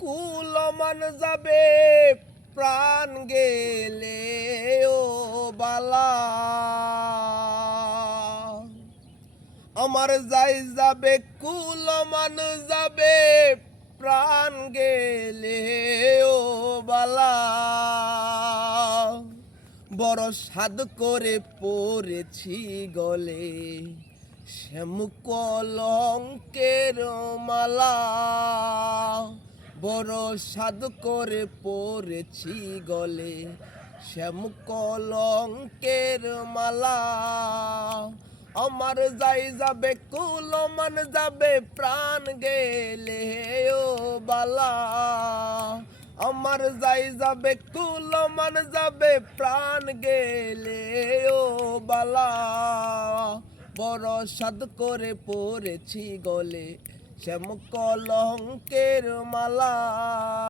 কুলমান যাবে প্রাণ গেলে ও বালা, আমার যাই যাবে কুলমান যাবে প্রাণ গেলে ও বালা, বড় সাদ করে পড়েছি গলে শ্যামকলঙ্কের মালা, বড় সাদ করে পড়েছি গলে শ্যামকলঙ্কের মালা, আমার যাই যাবে কুলমান যাবে প্রাণ গেলে ও বালা, আমার যাই যাবে কুলমান যাবে প্রাণ গেলে ও বালা, বড় সাদ করে পড়েছি গলে শ্যামকলঙ্কের মালা।